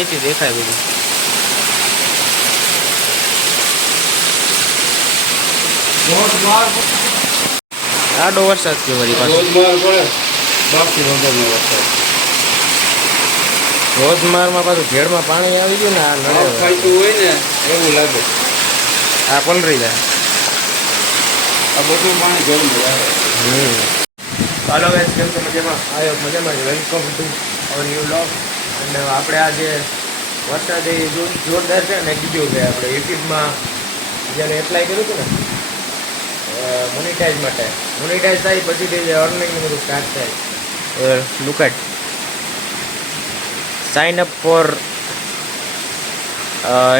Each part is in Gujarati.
અહીંથી દેખાય બધું. આડો વરસાદ છે વળી ધોધમારમાં પાછું ઘેડમાં પાણી આવી ગયું ને આ નડે હોય ને એવું લાગે. આ પલરી જાય. આ બધું પાણી આવે હાલો ગાઈસ કેમ છો? મજામાં? આવ્યો મજામાં જ welcome to our new blog અને આપણે આ જે વરસાદ એ જોરદાર છે ને કીધું કે આપણે. યુટ્યુબમાં જ્યારે એપ્લાય કર્યું હતું ને મોનિટાઈઝ માટે. મોનિટાઈઝ થાય, પછી જે અર્નિંગ બધું સ્ટાર્ટ થાય. Look sign up for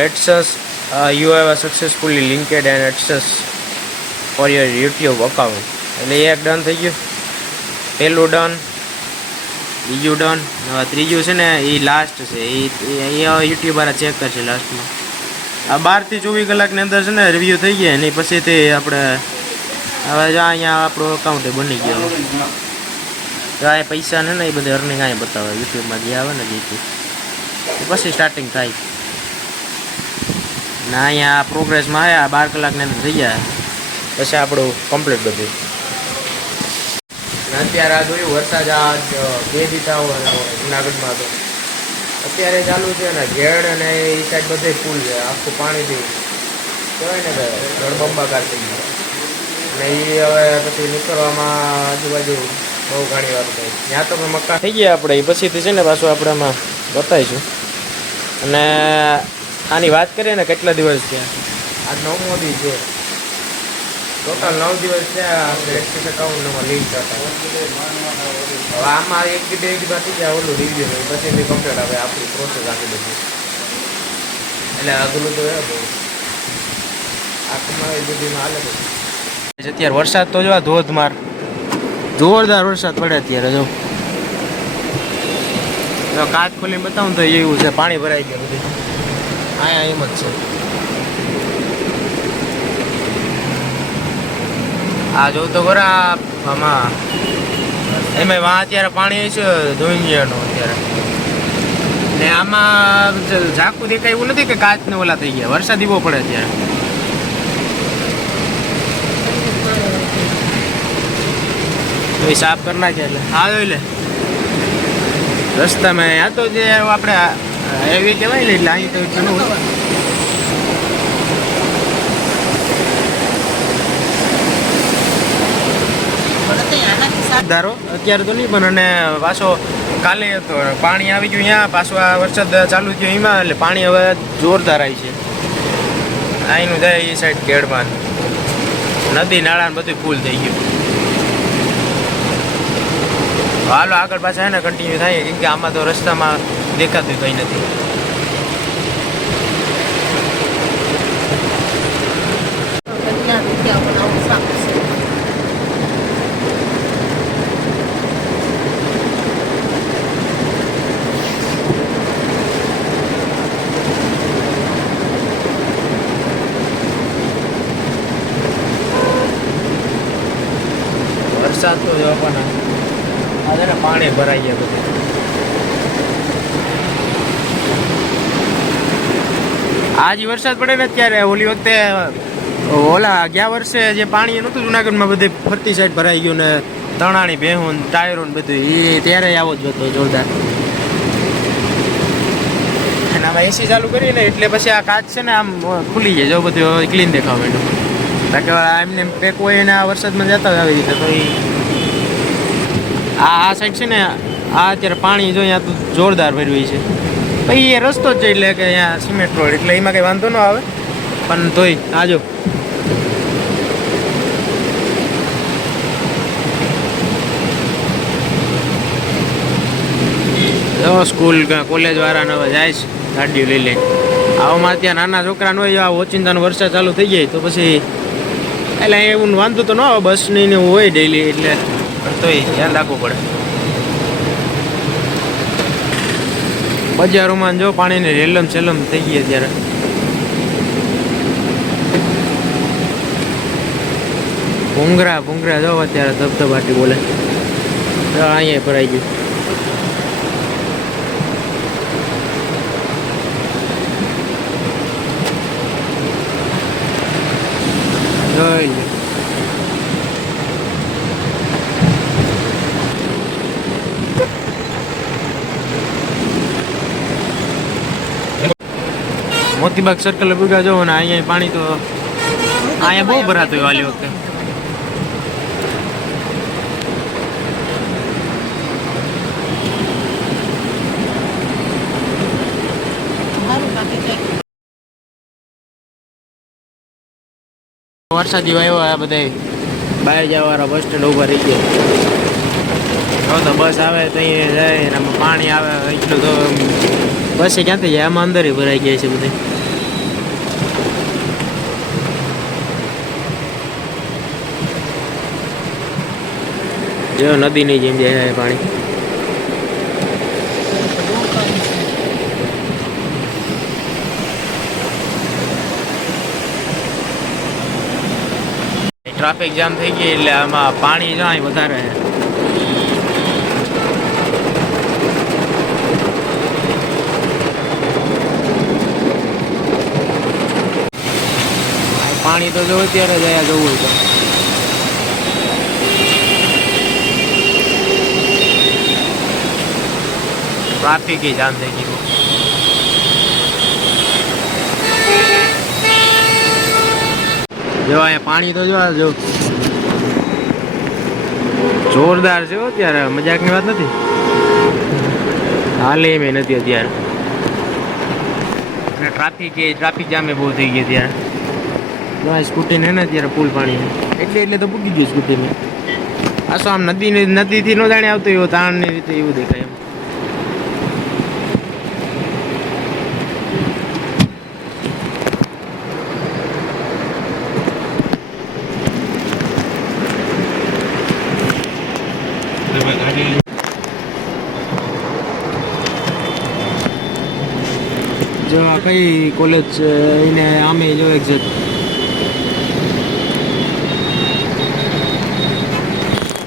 AdSense you have successfully linked and AdSense for your YouTube account એટલે એ એક ડન થઈ ગયું. પહેલું ડન બીજું ડન હવે ત્રીજું છે ને એ લાસ્ટ છે. એ યુટ્યુબ વાળા ચેક કરશે લાસ્ટમાં આ બારથી ચોવીસ કલાકની અંદર છે ને રિવ્યૂ થઈ ગયા ને પછી તે આપણે હવે જો અહીંયા આપણું અકાઉન્ટ બની ગયો. તો આ પૈસા ને એ બધે અર્નિંગ અહીંયા બતાવે યુટ્યુબમાં જે આવે ને, જે પછી સ્ટાર્ટિંગ થાય. ના અહીંયા પ્રોગ્રેસમાં આવ્યા બાર કલાકની અંદર થઈ ગયા. પછી આપણું કમ્પ્લીટ બધું. અત્યારે આ જોયું વરસાદ આ બે દીધા જુનાગઢમાં તો. અત્યારે ચાલુ છે ને ઘેડ અને એ સાઈડ બધે ફૂલ છે આખું પાણીથી કહેવાય ને કે જળબંબાકાર થઈ ગયો. અને એ હવે પછી નીકળવામાં આજુબાજુ બહુ ઘણી વાર થાય. ત્યાં તો મેં મક્કા થઈ ગયા આપણે એ પછીથી છે ને પાછું આપણે આમાં બતાવીશું. અને આની વાત કરીએ ને કેટલા દિવસ થયા? આ નવમો દી છે. ટોટલ નવ દિવસ થયા એકાઉન્ટમાં આમાં એક બે બાકી ઓલું રિવ્યુ પછી બી કમ્પ્લીટ આવે આપણી પ્રોસેસ આખી બધી. એટલે આગળ તો એ બહુ આખમાં એ બધીમાં હાલે બધું. અત્યારે વરસાદ તો જો આ ધોધમાર. જોરદાર વરસાદ પડે અત્યારે જો. કાચ ખોલીને બતાવું તો એવું છે, પાણી ભરાઈ ગયું બધું. અહીંયા એમ જ છે. આ જો તો ખરા, આમાં. એમાં વાં અત્યારે પાણી છે, ધોઈનું અત્યારે. ને આમાં ઝાકું દેખાય એવું નથી કે કાચ ને ઓલા થઈ ગયા? વરસાદ ઈવો પડે અત્યારે. તો સાફ કરી નાખે એટલે. હા, જોઈ લે. રસ્તામાં આ તો જે આપણે એવી કહેવાય ને એટલે અહીં તો એટલું ન હોય. ધારો, અત્યારે તો નહીં, પણ અને પાછો કાલે પાણી આવી ગયું અહીંયા, પાછો આ વરસાદ ચાલુ થયો એમાં, એટલે પાણી હવે જોરદાર આવી છે. અહીંનું જાય એ સાઈડ કેળમાં. નદી નાળા બધું ફૂલ થઈ ગયું. હાલો, આગળ પાછા છે ને કન્ટિન્યુ થાય, કેમ કે આમાં તો રસ્તામાં દેખાતું કંઈ નથી વરસાદ તો જો પણ આ છે ને પાણી ભરાઈ ગયા બધું. આ વરસાદ પડે ને અત્યારે ઓલી વખતે ઓલા ગયા વર્ષે જે પાણી નહોતું જુનાગઢમાં બધે ફરતી સાઈડ ભરાઈ ગયું ને તણાણી બેહું ટાયરો ને બધું એ ત્યારે આવો જ હતો જોરદાર. અને આમાં એસી ચાલુ કરી ને એટલે પછી આ કાચ છે ને આમ ખુલી જાય જો બધું ક્લીન દેખાવ માંડ્યું. બાકી એમને પેક હોય આ વરસાદમાં જતા આવી રીતે, તો એ આ આ સાઈડ છે ને, આ અત્યારે પાણી જો અહીંયા તો જોરદાર ભર્યું છે. પછી એ રસ્તો જ છે એટલે કે અહીંયા સિમેન્ટ રોડ એટલે એમાં કંઈ વાંધો ન આવે. પણ તોય આજો સ્કૂલ કોલેજ વાળાને જાય છે, ગાડીઓ લઈ લઈને. આવામાં ત્યાં નાના છોકરાને હોય આ ઓચિંતાનો વરસાદ ચાલુ થઈ જાય તો પછી, એટલે એવું વાંધો તો ન આવે બસની ને હોય ડેલી એટલે પણ તોય ધ્યાન રાખવું પડે. બજારોમાં જો પાણીની રેલમ છેલમ થઈ ગઈ અત્યારે. ભૂંગરા ભૂંગરા જો અત્યારે ધબધબાટી બોલે. અહીંયા ભરાઈ ગયું. મોતીબાગ સર્કલ ભૂગા જવો ને અહીંયા પાણી તો અહીંયા બહુ ભરાતું હોય વાલી વખતે. વરસાદી આવ્યો આ બધા બહાર જવાવાળા બસ સ્ટેન્ડ ઊભા રહી ગયા. તો બસ આવે તો અહીંયા જાય પાણી આવે એટલું તો બસ ક્યાંથી જાય? આમાં અંદર ભરાઈ ગયા છે બધે જો નદીની જેમ જાય પાણી. ટ્રાફિક જામ થઈ ગઈ એટલે આમાં પાણી જાય વધારે પાણી તો જો અત્યારે જ અહીંયા જવું હોય તો ટ્રાફિક જામ થઈ ગયું જો અહીંયા પાણી તો જો આ જો જોરદાર છે હો અત્યારે મજાકની વાત નથી? હાલે એમ નથી અત્યારે. અને ટ્રાફિક એ ટ્રાફિક જામે બહુ થઈ ગઈ અત્યારે. જો આ સ્કૂટીને હે ને અત્યારે ફૂલ પાણી છે. એટલે એટલે તો પૂકી ગયું સ્કૂટીને આ શું આમ નદી નદીથી નો જાણે આવતો એવો તાણની રીતે એવું દેખાય એમ જો કઈ કોલેજ છે? એને આમે જો એક્ઝેક્ટ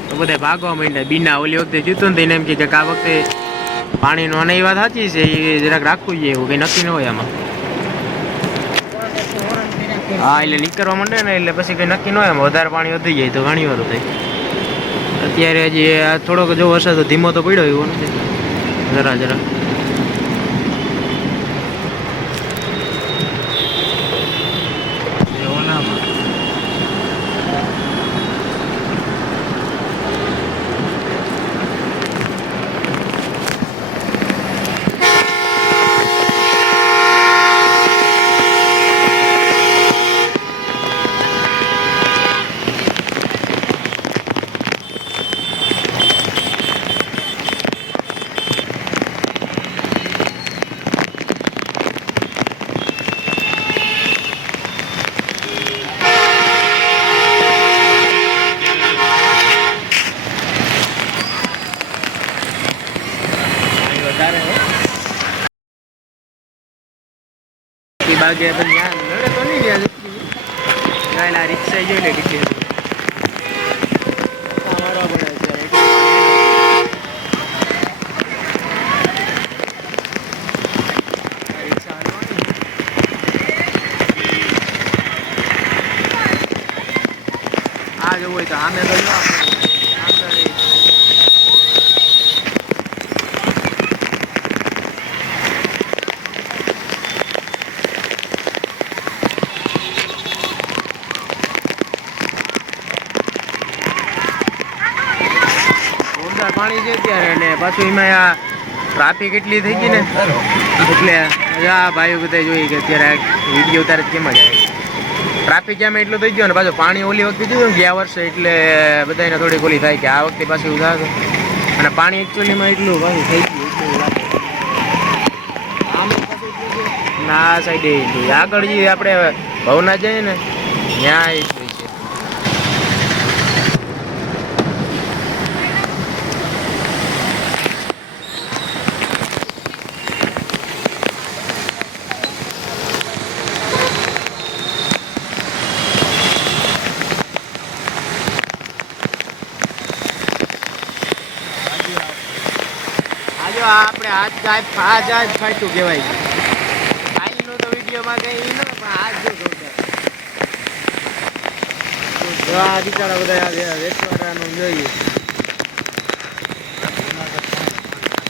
તો બધા ભાગવા માંડ્યા. બીના ઓલી વખતે જીતું ને એને એમ કે આ વખતે પાણીનો અને એ વાત સાચી છે, એ જરાક રાખવું જોઈએ એવું કંઈ નક્કી ન હોય આમાં. હા, એટલે નીકળવા માંડે ને એટલે પછી કંઈ નક્કી ન હોય એમાં વધારે પાણી વધી જાય તો ઘણી વાર થાય. અત્યારે હજી થોડોક જો વરસાદ ધીમો તો પડ્યો એવો નથી. જરા જરા એવો ના મળે. પાણી વધારે હો. ઈ બાગે પણ ન્યા નડે તો નહીં ન્યા જતી. ન્યા એલા રિક્ષા જોઈ લે કેટલી હતી. ધક્કા મારવા પડે અત્યારે. આ રિક્ષા હાલવાની. આ જવું હોય તો આમે તો જો આપણે અંદર એ જોરદાર પાણી છે ત્યારે અને પાછું એમાં આ ટ્રાફિક એટલી થઈ ગઈ ને? એટલે આ ભાઈઓ બધા જોઈ કે અત્યારે વીડિયો ઉતારે કેમ જ આવે. ટ્રાફિક જામ એટલું થઈ ગયો ને પાછું પાણી ઓલી વખતે જોયું ગયા વર્ષે એટલે બધાને થોડીક ઓલી થાય કે આ વખતે પાછું ઉધાર અને પાણી એકચ્યુઅલીમાં એટલું પાછું થઈ ગયું. ના સાઈડે આગળ જે આપણે ભવના જઈએ ને, ત્યાં એટલું છે આ જો આ આપણે હાથ જાય આ જાય ફાટ્યું કહેવાય. છે કાલનું તો વિડીયોમાં કઈ ન પણ આ જો જોરદાર. આ બિચારા બધા વેચવાડાનું જોઈએ.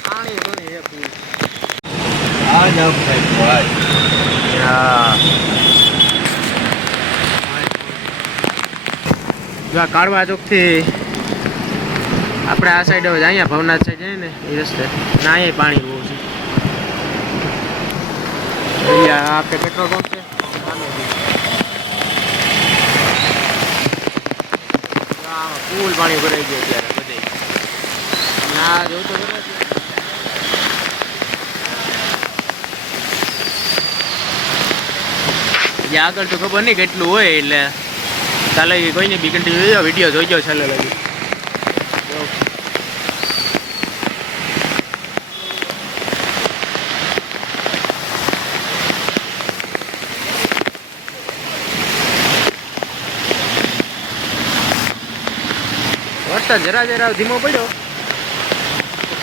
પાણી ઘણી ફૂલ આ જ આપ સાઈડ તો આ જ. હા કાળવા ચોકથી આપણે આ સાઈડ હવે અહીંયા ભવનાથ સાઈડ જઈએ ને, એ રસ્તે. ના અહીંયા પાણી બહુ છે. આપણે પેટ્રોલ પંપ છે. ફૂલ પાણી ભરાઈ ગયું અત્યારે બધે. ના જોવું તો બરાબર આગળ તો ખબર નહીં કેટલું હોય એટલે. ચાલે એ કોઈ નહીં બી કન્ટિન્યુ વીડિયો વીડિયો ગયો છેલ્લે લગી. વરસાદ જરા જરા ધીમો પડ્યો.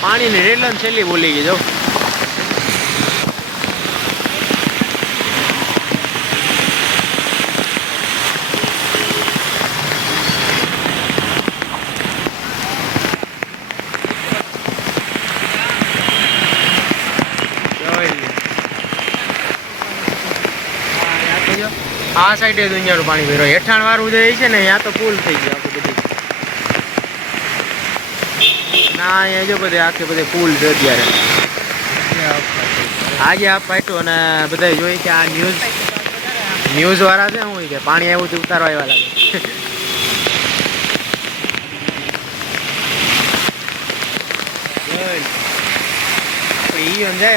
પાણીની રેલન છેલ્લી બોલી ગઈ જો, આ સાઈડે દુનિયાનું પાણી ભર્યો. હેઠાણ વાળું જે છે ને ત્યાં તો પુલ થઈ ગયો. અહીંયા જો બધે આખે બધે ફૂલ છે અત્યારે. આજે આ પાટ્યું અને બધા જોઈ કે આ ન્યૂઝ ન્યૂઝ વાળા છે હું કે પાણી આવ્યું ઉતારવા આવ્યા લાગે.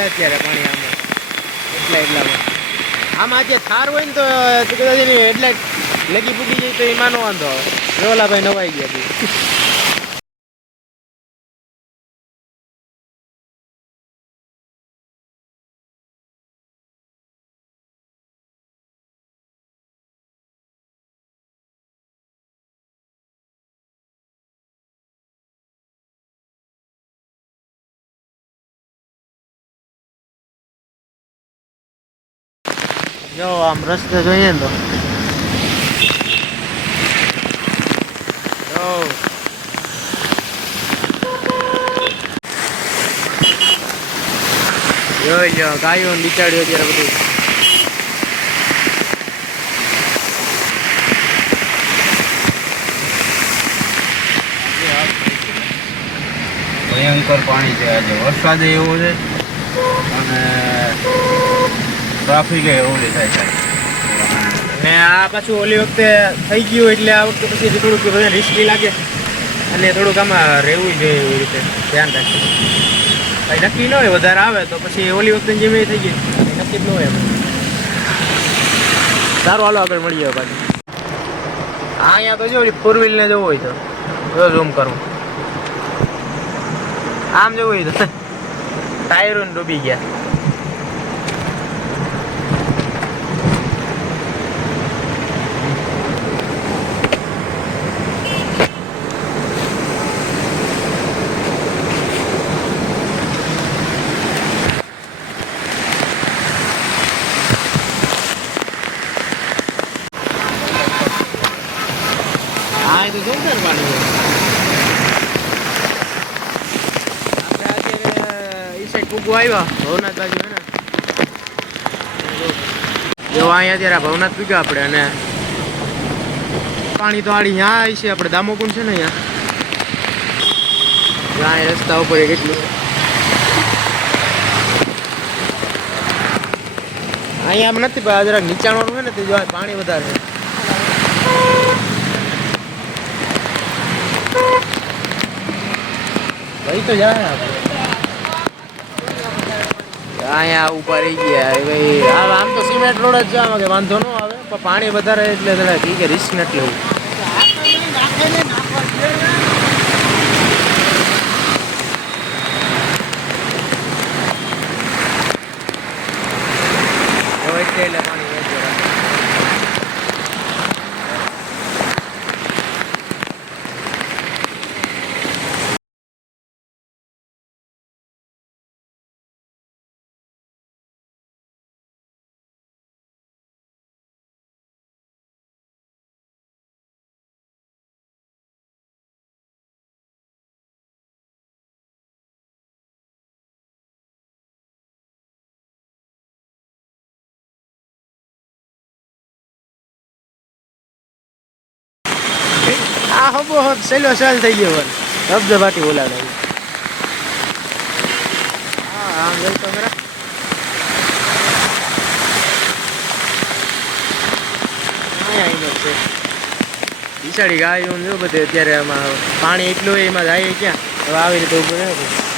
અત્યારે પાણી આમાં. એટલા એટલામાં આમાં જે થાર હોય ને તો કદાચ એની હેડલાઇટ લગી પૂગી જાય તો એમાં નો વાંધો આવે. રોલા ભાઈ નવાઈ ગયા જો, આમ રસ્તે જોઈએ ને તો. જોઈ લો, ગાયો બિચાડ્યો અત્યારે બધું. ભયંકર પાણી છે આજે. વરસાદ એવો છે. અને ટ્રાફિક એવું જ થાય છે. ને આ પાછું ઓલી વખતે થઈ ગયું એટલે આ વખતે પછી થોડુંક બધા રિસ્કી લાગે. અને થોડુંક આમાં રહેવું જોઈએ એવી રીતે. ધ્યાન રાખીએ ભાઈ નક્કી ન હોય વધારે આવે તો પછી ઓલી વખતે જેમ એ થઈ ગઈ નક્કી જ ન હોય એમ. સારું હાલો આગળ મળીએ પાછું. હા અહીંયા તો જો ઓલી ફોર વ્હીલ ને જવું હોય તો. જો ઝૂમ કરું. આમ જવું હોય તો. ટાયરો ડૂબી ગયા હા એ તો જોરદાર પાણી છે આપણે અત્યારે ઈ સાઈડ ભવનાથ બાજુ હે ને? જો ભવનાથ પૂગ્યા આપણે અને પાણી તો આડી ત્યાં આવી છે, આપણે દામોકુંડ છે ને અહીંયા. ત્યાં રસ્તા ઉપર કેટલું અહીંયા આમ નથી, પણ જરાક નીચાણવાનું હોય ને, તે જો પાણી વધારે છે. ભાઈ તો જાય આપણે. અહીંયા ઉપર રહી ગયા. આમ તો સિમેન્ટ રોડ જ જવા કે વાંધો ન આવે, પણ પાણી વધારે એટલે જરા ઠીક કે રિસ્ક નથી લેવું. એટલે પાણી હબો હબ સેલો સેલ થઈ ગયો વર ધબધબાટી બોલાવે. હા આમ જોઈ તો ખરા બિસાડી ગાયો જો બધે અત્યારે આમાં પાણી એટલું હોય એમાં જાય ક્યાં? હવે આવી રીતે ઉભું રહે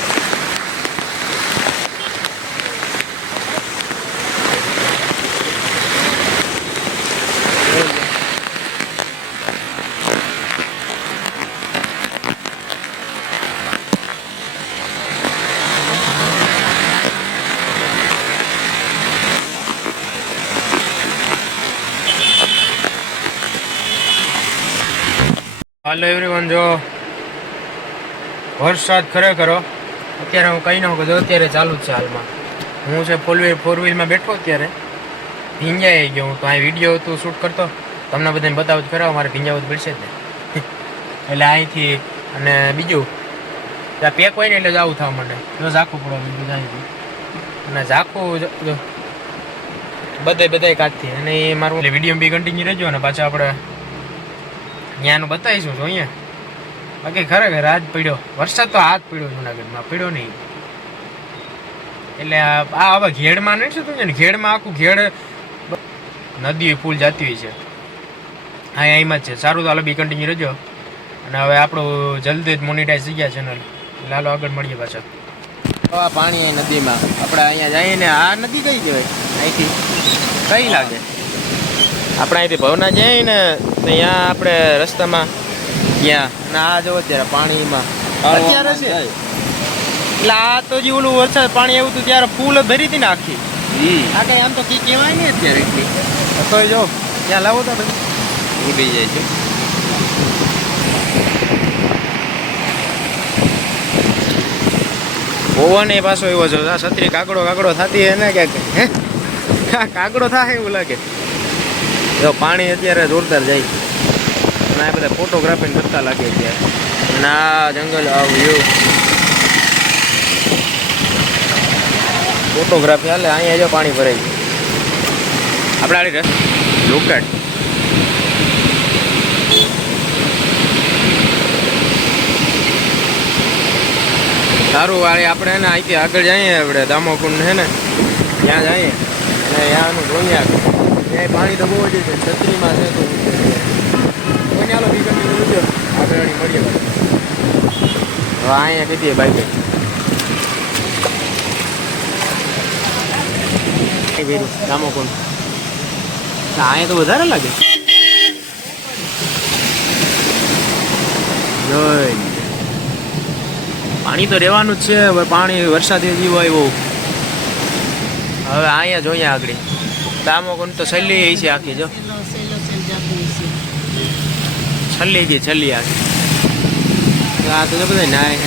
એવરીવન જો વરસાદ ખરેખર અત્યારે હું કહી નાખું જો અત્યારે ચાલુ જ છે હાલમાં. હું છે ફોર વ્હીલ ફોર વ્હીલમાં બેઠો અત્યારે. ભીંજાઈ ગયો હું તો અહીં વીડિયો તું શૂટ કરતો. તમને બધાને બતાવું જ ખરા મારે ભીંજાવું જ પડશે જ ને. એટલે અહીંથી અને બીજું ત્યાં પેક હોય ને એટલે જ આવું થવા માંડે. જો ઝાખું પડવા બીજું અહીંથી. અને ઝાખું જો- જો. બધે બધાય કાચથી અને એ મારું વીડિયો બી કન્ટિન્યુ રહેજો અને પાછા આપણે ત્યાંનું બતાવીશું જો અહીંયા. બાકી ખરેખર આજ પડ્યો. વરસાદ તો આજ પડ્યો જુનાગઢમાં. પડ્યો નહીં. એટલે આ હવે ઘેડમાં નહીં શું ને ઘેડમાં આખું ઘેડ નદી પુલ જતી હોય છે. હા એમાં જ છે. સારું તો હાલો બી કન્ટિન્યુ રહેજો. અને હવે આપણું જલ્દી જ મોનિટાઈઝ થઈ ગયા ચેનલ એટલે હાલો આગળ મળીએ પાછા. આ પાણી નદીમાં. આપણે અહીંયા જઈએ ને આ નદી કઈ કહેવાય? અહીંથી. કઈ લાગે? આપણે અહીંથી ભવના જઈએ ને અહીંયા ત્યાં આપણે રસ્તામાં ત્યાં. ના આ જો અત્યારે પાણીમાં. અત્યારે છે. એટલે આ તો જે ઓલું વરસાદ પાણી આવ્યું હતું ત્યારે ફૂલ ભરી હતી ને આખી. આ કઈ આમ તો કઈ કહેવાય નહીં અત્યારે તો જો ત્યાં લાવો તો ભાઈ ઉડી જાય છે. પવન એ પાછો એવો છે આ છત્રી કાગડો કાગડો થતી હે ને ક્યાંક. હે? કાગડો થાય એવું લાગે. જો પાણી અત્યારે જોરદાર જાય અને આ બધા ફોટોગ્રાફી કરતા લાગે અત્યારે અને આ જંગલ આ વ્યૂ ફોટોગ્રાફી હાલે અહીંયા જો પાણી ભરાઈ ગયું. આપણે આડી રસ લોકેટ સારું વાળી આપણે એને અહીંથી આગળ જઈએ આપણે દામોકુંડ છે ને ત્યાં જઈએ. અને ત્યાંનું જોઈએ ત્યાં પાણી તો બહુ જ છે છત્રીમાં છે તો ચાલો આગળ મળીએ હવે અહીંયા કીધી બાઈક. દામોકુંડ અહીંયા તો વધારે લાગે. જોઈ પાણી તો રહેવાનું જ છે. હવે પાણી વરસાદી જીવો આવ્યો હવે અહીંયા જોઈએ આગળ. દામો કોણ તો છેલ્લી છે આખી જો સેલો સેલો સેલ જાતું છે છેલ્લી છે છલ્લી આખી આ તો બધા નાય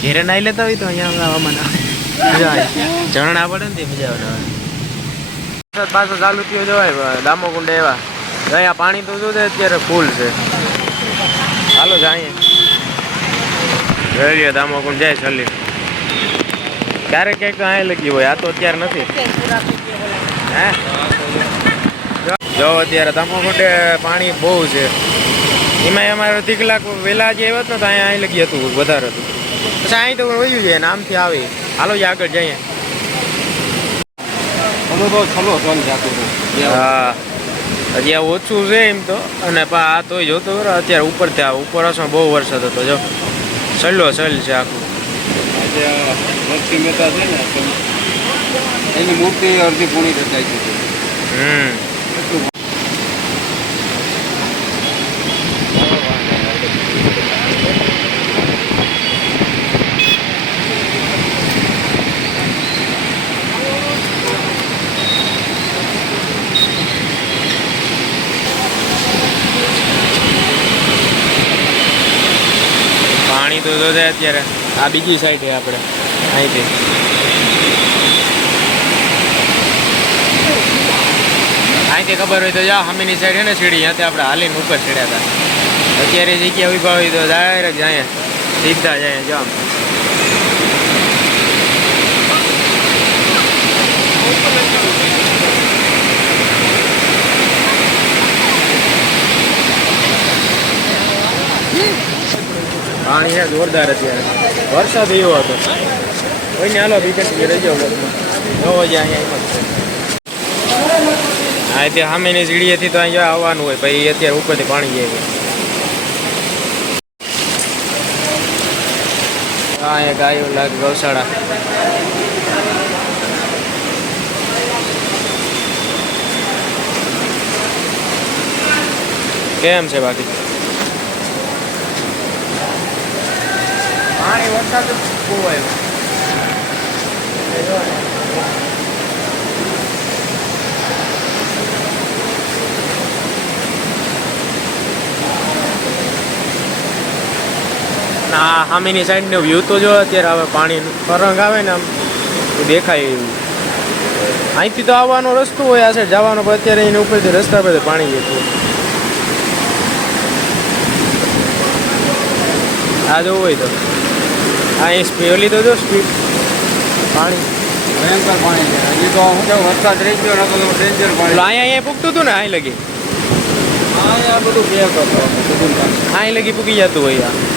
ઘેરે નાઈ લેતા હોય તો અહીંયા હવામાન આવે. ઝરણા પડે ને તે મજા આવે. વરસાદ પાછો ચાલુ થયો જવાય દામોકુંડ એવા. અહીંયા પાણી તો શું છે અત્યારે ફૂલ છે. હાલો જાઈએ. જોઈ દામો દામોકુંડ જાય છલ્લી. ક્યારેક ક્યાંક અહીંયા લગી હોય, આ તો અત્યારે નથી. હે? જો અત્યારે દામોકુંડે પાણી બહુ છે. એમાં અમારે અડધી કલાક વહેલા જે આવ્યો ને તો અહીંયા અહીં લગી હતું વધારે હતું. પછી અહીં તો વયું છે ને આમથી આવે. હાલો જ આગળ જઈએ. હા. હજી ઓછું છે એમ તો અને પા આ તોય જોતો બરો અત્યારે ઉપર ત્યાં ઉપર હશે બહુ વરસાદ હતો જો. સલ્લો સલ છે આખું. નરસિંહ મહેતા છે ને એની મૂર્તિ અડધી પૂરી રચાઈ ગઈ છે. પાણી તો જો અત્યારે. આ બીજી સાઈડ છે આપણે. અહીંથી. બાકી ખબર હોય તો જા સામેની સાઈડ ને સીડી ત્યાંથી આપણે હાલીને ઉપર ચડ્યા હતા અત્યારે જગ્યા ઉભા હોય તો ડાયરેક્ટ જાય સીધા જાય જો આમ પાણી છે જોરદાર અત્યારે વરસાદ એવો હતો કોઈ ને હાલો બીજા રહી જાવ નવો જ અહીંયા એમ જ હા તે સામેની સીડીએથી તો અહીંયા આવવાનું હોય, પછી અત્યારે ઉપરથી પાણી જાય હા અહીંયા ગાયો લાગે ગૌશાળા. કેમ છે બાકી? પાણી વરસાદ બહુ આવ્યો. ના સામેની સાઈડનો વ્યૂ તો જો અત્યારે આવે પાણીનું ફરંગ આવે ને આમ દેખાય એવું. અહીંથી તો આવવાનો રસ્તો હોય આ સાઈડ જવાનો પણ અત્યારે એની ઉપરથી રસ્તા પર પાણી જતું આ જોવું હોય તો. આ અહીં સ્પીડ તો જો સ્પીડ પાણી. ભયંકર પાણી છે. હજી તો શું કે વરસાદ રહી ગયો નતો તો ડેન્જર પાણી. અહીંયા અહીંયા પૂગતું હતું ને અહીં લગી? હા આ બધું બે કરતો અહીં લગી પૂગી જતું હોય આ.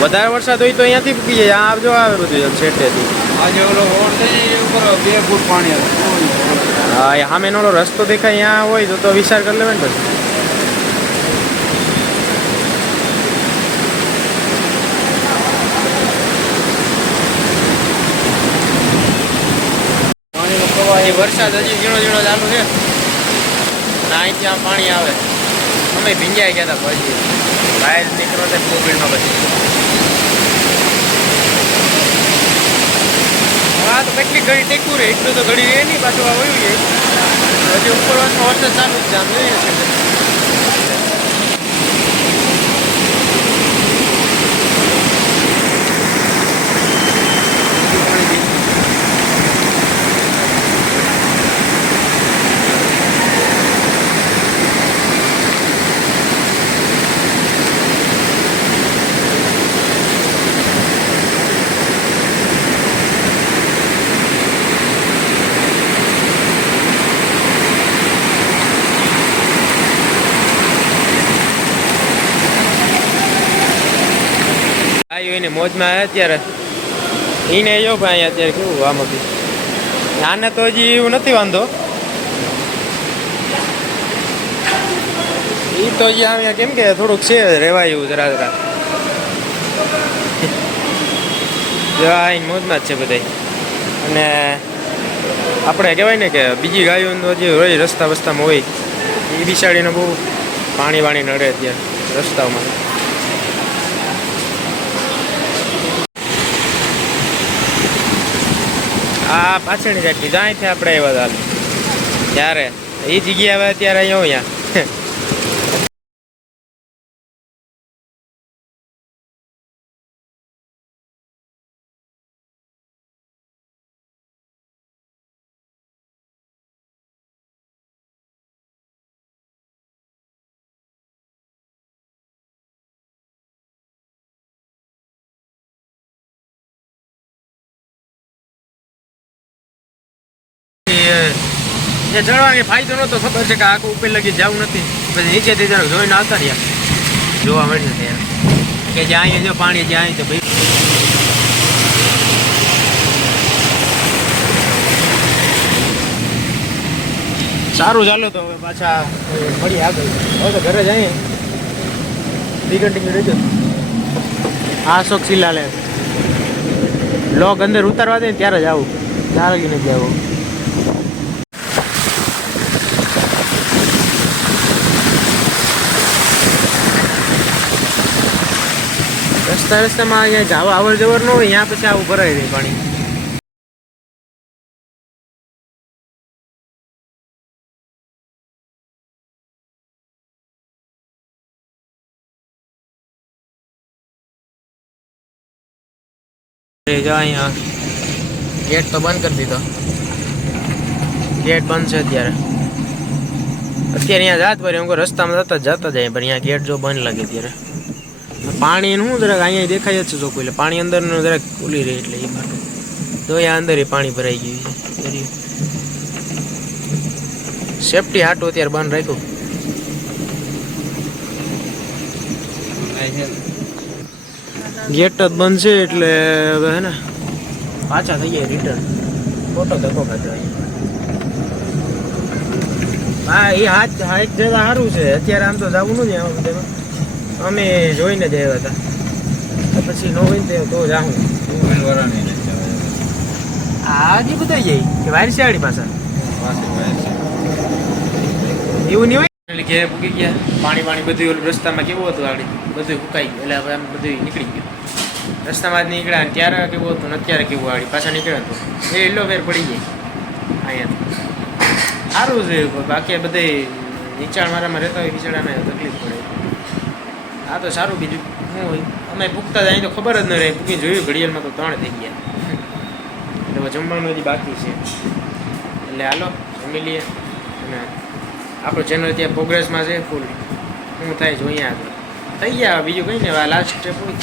વધારે વરસાદ હોય તો અહીંયાથી પૂગી જાય. આ જો આવે બધું છેટેથી આજે ઓલો રોડ છે ને એ ઉપર બે ફૂટ પાણી હતું હા એ સામેનો ઓલો રસ્તો દેખાય અહીંયા હોય તો તો વિચાર કરી લેવાય ને પછી. પાણીનો પ્રવાહ હજી વરસાદ હજી ઝીણો ઝીણો ચાલુ છે. અને અહીંથી આમ પાણી આવે. અમે ભીંજાઈ ગયા હતા પછી બહાર નીકળો તો મોબાઈલમાં પછી હા, તો કેટલી ઘડી ટેકવું રહે? એટલું તો ઘડી રહે નહીં, પાછું આ વયું જાય. હજી ઉપરવાસમાં વરસાદ ચાલુ જ જામ જોઈએ છે આવ્યું એને મોજમાં આવે અત્યારે એને જો ભાઈ અત્યારે કેવું આમાં બી આને તો હજી એવું નથી વાંધો. એ તો હજી અહીંયા કેમ કે થોડુંક છે રહેવાય એવું જરા જરા. જેવા મોજમાં જ છે બધા અને આપણે કહેવાય ને કે બીજી ગાયો હજી હોય રસ્તા વસ્તામાં હોય એ બિચાડીને બહુ પાણી વાણી નડે અત્યારે રસ્તાઓમાં. આ પાછળની સાઈડથી જ્યાંથી આપણે આવ્યા હતા. ત્યારે એ જગ્યા હવે અત્યારે અહીંયા અહીંયા જે ચડવાની ફાયદો નતો ખબર છે કે આખું ઉપર લગી જવું નથી. પછી નીચેથી જરાક જોઈને આવતા રહ્યા. જોવા મળ્યું ત્યાં કે જ્યાં અહીંયા જો પાણી જ્યાં અહીં તો ભાઈ સારું ચાલો તો હવે પાછા ફરી આગળ. હવે તો ઘરે જઈએ બી કન્ટિન્યુ રહેજો. હા અશોક શિલાલે લોક અંદર ઉતારવા દે ત્યારે જ આવું. ત્યારે નથી આવું. રસ્તા રસ્તામાં અહીંયા જાવ આવર જવર ન હોય, અહીંયા પછી આવું ભરાઈ રહે પાણી. અહીંયા. ગેટ તો બંધ કરી દીધો. ગેટ બંધ છે અત્યારે. અત્યારે અહીંયા જાત ભરી રસ્તામાં જતા જતા જાય, પણ અહીંયા ગેટ જો બંધ લાગે ત્યારે. પાણી નું જરાક અહીંયા દેખાય જ છે ચોખ્ખું એટલે પાણી અંદરનું જરાક ખુલી રહે એટલે એ માટે તો અહીંયા અંદર પાણી ભરાઈ ગયું છે. સેફટી હાટો અત્યારે બંધ રાખ્યું. ગેટ જ બંધ છે એટલે હવે હે ને પાછા થઈ જાય રિટર્ન ખોટો ધક્કો ખાધો. હા, એ હાથ હા એક જગા સારું છે. અત્યારે આમ તો જવું નથી આમાં બધામાં. અમે જોઈને જ આવ્યા હતા. પછી નો હોય ને તો જાઉં આવું. નથી આવે. આ જે બધા જાય. કે વાયર પાછા. પાસે વાય છે. એવું નહીં હોય? ઘેર પૂકી ગયા. પાણી પાણી બધું ઓલું રસ્તામાં કેવું હતું આગળ બધું ફૂકાઈ ગયું. એટલે હવે આમ બધું નીકળી ગયું. રસ્તામાં જ નીકળ્યા અને ત્યારે કેવું હતું ને અત્યારે કેવું આવડી પાછા નીકળ્યા તો. એ એટલો ફેર પડી જાય અહીંયા. સારું છે બાકી બધે નીચાણ મારામાં રહેતા હોય બિચારાને તકલીફ પડે. આ તો સારું બીજું શું હોય? અમે પૂગતા જાય તો ખબર જ ન રહે. પૂગી જોયું, ઘડિયાળમાં તો ત્રણ થઈ ગયા. એટલે જમવાનું હજી બાકી છે. એટલે હાલો, જમી લઈએ. અને આપણો ચેનલ ત્યાં પ્રોગ્રેસમાં છે ફૂલ શું થાય જોઈએ આગળ? થઈ ગયા બીજું કંઈ ને લાસ્ટ સ્ટેપ હોય.